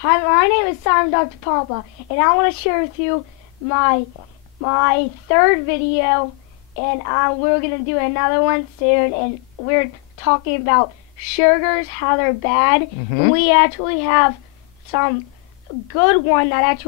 Hi, my name is Simon Dr. Pompa, and I want to share with you my third video, and we're going to do another one soon, and we're talking about sugars, how they're bad. And we actually have some good one that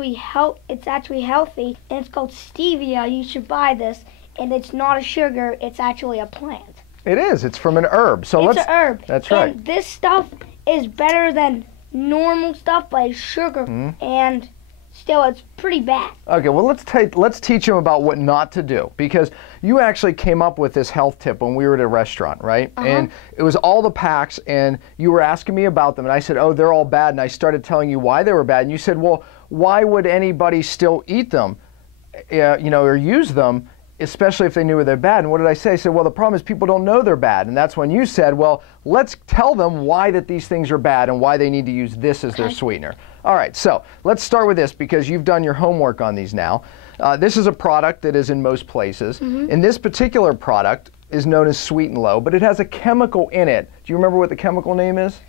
it's actually healthy, and it's called stevia. You should buy this, and it's not a sugar, it's actually a plant. It is. It's from an herb. So it's an herb. That's right. And this stuff is better than normal stuff, but it's sugar, and still it's pretty bad. Okay, well let's teach them about what not to do, because you actually came up with this health tip when we were at a restaurant, right? And it was all the packs, and you were asking me about them, and I said, oh, they're all bad, and I started telling you why they were bad, and you said, well, why would anybody still eat them, or use them, especially if they knew they're bad? And what did I say? I said, well, the problem is people don't know they're bad. And that's when you said, well, let's tell them why that these things are bad and why they need to use this as their sweetener. All right, so let's start with this, because you've done your homework on these now. This is a product that is in most places. And this particular product is known as Sweet and Low, but it has a chemical in it. Do you remember what the chemical name is?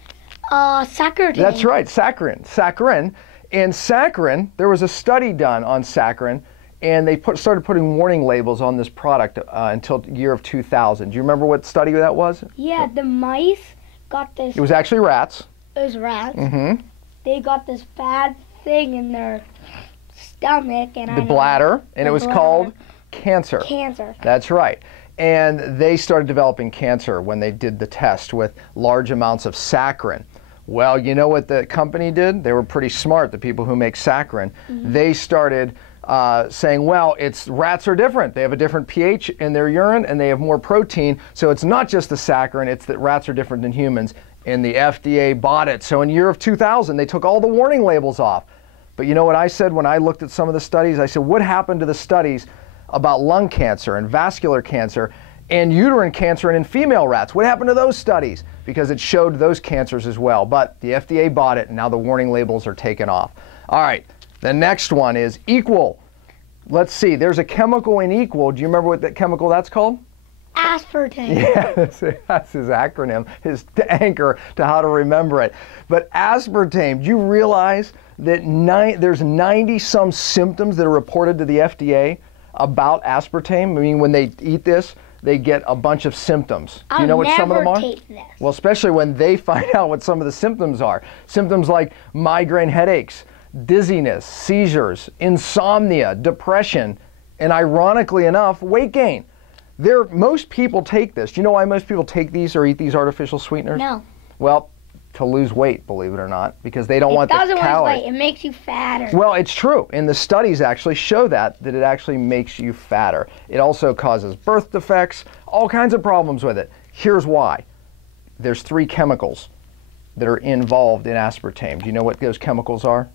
Saccharin. That's right, saccharin. Saccharin. And saccharin, there was a study done on saccharin, and they started putting warning labels on this product until the year of 2000. Do you remember what study that was? Yeah, the mice got this. It was actually rats. It was rats. They got this bad thing in their stomach, and the bladder, and it was called cancer. Cancer. That's right. And they started developing cancer when they did the test with large amounts of saccharin. Well, you know what the company did? They were pretty smart, the people who make saccharin. They started saying, well, rats are different. They have a different pH in their urine, and they have more protein. So it's not just the saccharin, it's that rats are different than humans. And the FDA bought it. So in the year of 2000, they took all the warning labels off. But you know what I said when I looked at some of the studies? I said, what happened to the studies about lung cancer and vascular cancer and uterine cancer and in female rats? What happened to those studies? Because it showed those cancers as well. But the FDA bought it, and now the warning labels are taken off. All right. The next one is Equal. Let's see, there's a chemical in Equal. Do you remember what that chemical that's called? Aspartame. Yeah, that's his acronym, his anchor to how to remember it. But aspartame, do you realize that there's 90-some symptoms that are reported to the FDA about aspartame? I mean, when they eat this, they get a bunch of symptoms. Do you know what some of them are? Take this. Well, especially when they find out what some of the symptoms are. Symptoms like migraine headaches, dizziness, seizures, insomnia, depression, and ironically enough, weight gain. Most people take this. Do you know why most people take these or eat these artificial sweeteners? No. Well, to lose weight, believe it or not, because they don't want the calories. It doesn't lose weight. It makes you fatter. Well, it's true. And the studies actually show that it actually makes you fatter. It also causes birth defects, all kinds of problems with it. Here's why. There's 3 chemicals that are involved in aspartame. Do you know what those chemicals are?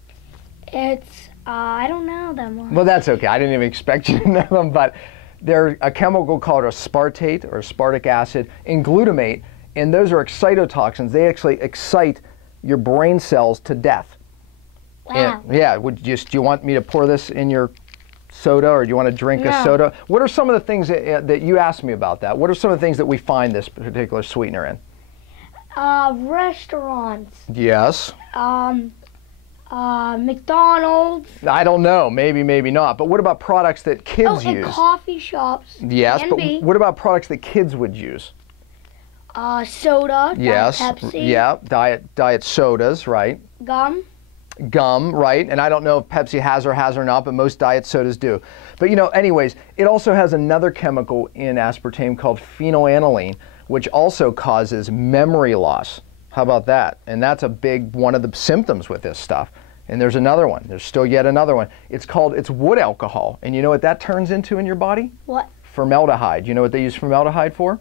I don't know them. Well, that's okay. I didn't even expect you to know them, but they're a chemical called aspartate or aspartic acid and glutamate, and those are excitotoxins. They actually excite your brain cells to death. Wow. And, yeah. Do you want me to pour this in your soda, or do you want to drink a soda? What are some of the things that you asked me about that? What are some of the things that we find this particular sweetener in? Restaurants. Yes. McDonald's. I don't know. Maybe, maybe not. But what about products that kids use? And coffee shops. Yes, but what about products that kids would use? Soda. Yes. Pepsi. Yeah. Diet sodas, right? Gum, right? And I don't know if Pepsi has or not, but most diet sodas do. But anyways, it also has another chemical in aspartame called phenylalanine, which also causes memory loss. How about that? And that's a big one of the symptoms with this stuff. And there's another one. There's still yet another one. It's wood alcohol. And you know what that turns into in your body? What? Formaldehyde. You know what they use formaldehyde for?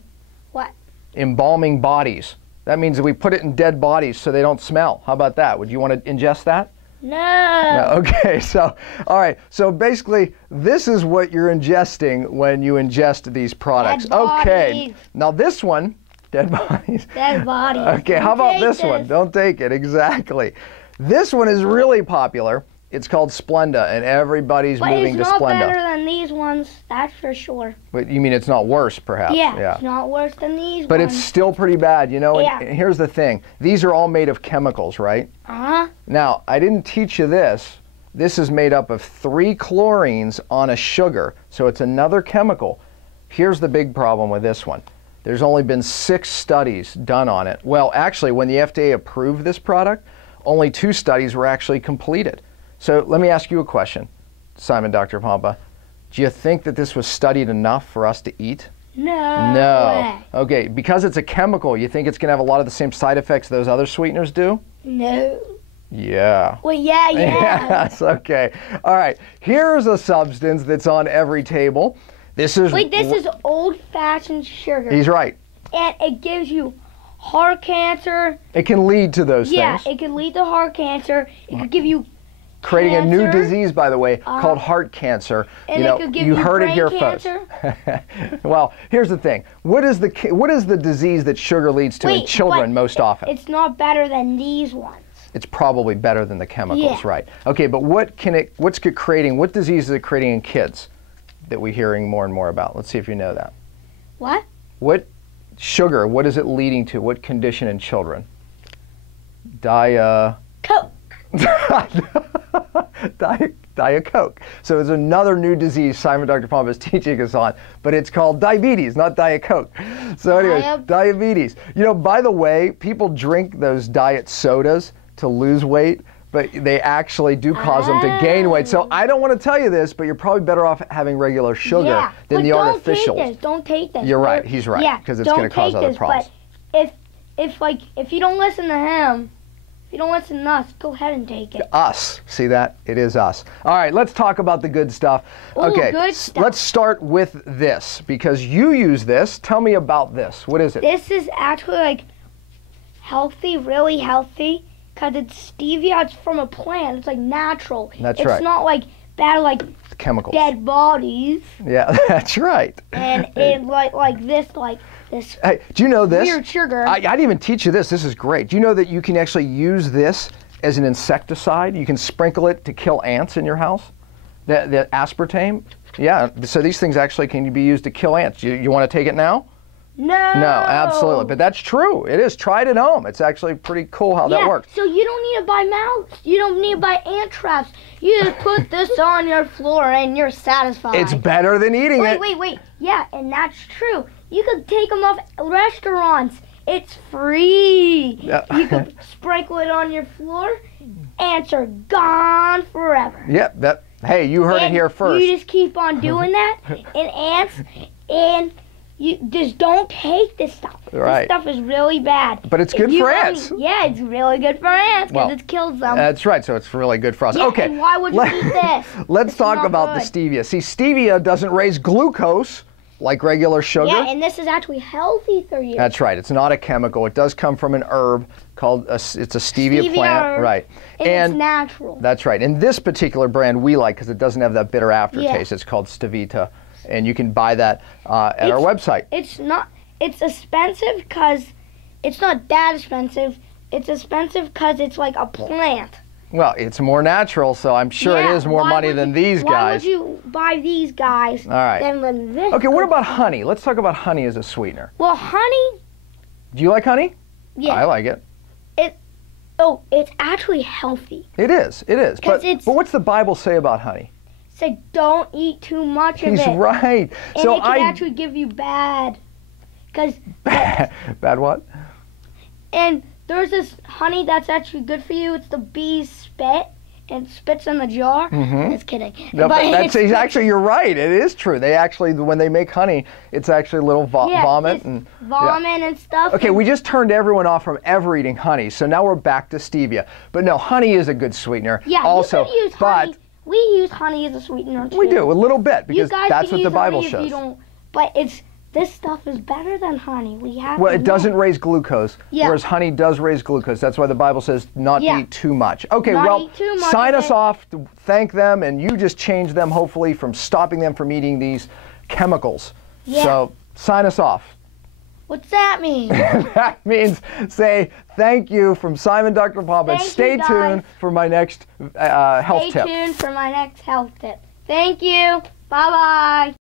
What? Embalming bodies. That means that we put it in dead bodies so they don't smell. How about that? Would you want to ingest that? No. Okay, so, all right. So basically, this is what you're ingesting when you ingest these products. Dead bodies. Okay. Now this one, dead bodies. Dead bodies. Okay, how about this one? Don't take it. Exactly. This one is really popular. It's called Splenda, and everybody's moving to Splenda. But it's not better than these ones, that's for sure. But you mean it's not worse, perhaps? Yeah, it's not worse than these but ones. It's still pretty bad, you know? Yeah. And here's the thing. These are all made of chemicals, right? Uh-huh. Now, I didn't teach you this. This is made up of 3 chlorines on a sugar, so it's another chemical. Here's the big problem with this one. There's only been 6 studies done on it. Well, actually, when the FDA approved this product, only 2 studies were actually completed. So let me ask you a question, Simon, Dr. Pompa. Do you think that this was studied enough for us to eat? No. No. Okay, because it's a chemical, you think it's going to have a lot of the same side effects those other sweeteners do? No. Yeah. Well, yeah. Yes, okay. All right, here's a substance that's on every table. This is old-fashioned sugar. He's right. And it gives you heart cancer. It can lead to those things. Yeah, it can lead to heart cancer. It could give you creating cancer. A new disease, by the way, called heart cancer. And it could give you heard it brain here cancer. first. Well, here's the thing. What is the disease that sugar leads to in children most often? It's not better than these ones. It's probably better than the chemicals, Yeah. right? Okay, but what disease is it creating in kids that we're hearing more and more about? Let's see if you know that. What? What is it leading to? What condition in children? Coke. Diet Coke. So it's another new disease Simon Dr. Pompa is teaching us on, but it's called diabetes, not Diet Coke. So anyway, diabetes. You know, by the way, people drink those diet sodas to lose weight, but they actually do cause them to gain weight. So I don't want to tell you this, but you're probably better off having regular sugar than the artificials. Don't take this. You're right. He's right. Because it's going to cause other problems. But if you don't listen to him, if you don't listen to us, go ahead and take it. Us. See that? It is us. All right, let's talk about the good stuff. Okay, good stuff. Let's start with this, because you use this. Tell me about this. What is it? This is actually healthy, really healthy, because it's stevia. It's from a plant. It's natural. That's right. It's not bad chemicals. Dead bodies. Yeah, that's right. And it this hey, do you know this? Weird sugar. I didn't even teach you this. This is great. Do you know that you can actually use this as an insecticide? You can sprinkle it to kill ants in your house? The aspartame? Yeah, so these things actually can be used to kill ants. You want to take it now? No. No, absolutely. But that's true. It is. Try it at home. It's actually pretty cool how that works. So you don't need to buy mouse. You don't need to buy ant traps. You just put this on your floor and you're satisfied. It's better than eating it. Wait. Yeah, and that's true. You could take them off restaurants. It's free. Yeah. You could sprinkle it on your floor. Ants are gone forever. Yep. Hey, you heard it here first. You just keep on doing that, and ants, and you just don't take this stuff. Right. This stuff is really bad. But it's good for ants. Yeah, it's really good for ants because it kills them. That's right. So it's really good for us. Yeah, okay. And why would you eat this? Let's talk about the stevia. See, stevia doesn't raise glucose like regular sugar. Yeah, and this is actually healthy for you. That's right. It's not a chemical. It does come from an herb called it's a stevia plant. Herb, right. And it's natural. That's right. And this particular brand we like because it doesn't have that bitter aftertaste. It's called Stevita. And you can buy that at our website. It's expensive because it's not that expensive. It's expensive because it's like a plant. Well, it's more natural, so I'm sure it is more money than these guys. Why would you buy these guys than this? Okay, what about honey? Let's talk about honey as a sweetener. Well, honey... Do you like honey? Yeah. I like it. It's actually healthy. It is. But what's the Bible say about honey? It's like, don't eat too much of it. He's right. And so it can actually give you bad. Bad what? And there's this honey that's actually good for you. It's the bee's spit. And spits in the jar. Mm-hmm. Just kidding. No, but actually, you're right. It is true. They actually, when they make honey, it's actually a little vomit and and stuff. Okay, we just turned everyone off from ever eating honey, so now we're back to stevia. But no, honey is a good sweetener. Yeah, also, you could use honey. We use honey as a sweetener too. We do a little bit because you guys that's can what the use Bible honey shows. If you don't, but this stuff is better than honey. Well, it doesn't raise glucose, whereas honey does raise glucose. That's why the Bible says not to eat too much. Okay, sign us off, thank them, and you just change them, hopefully, from stopping them from eating these chemicals. Yeah. So sign us off. What's that mean? That means say thank you from Simon Dr. Pompa. Thank Stay you, guys. tuned for my next health tip. Stay tuned for my next health tip. Thank you. Bye-bye.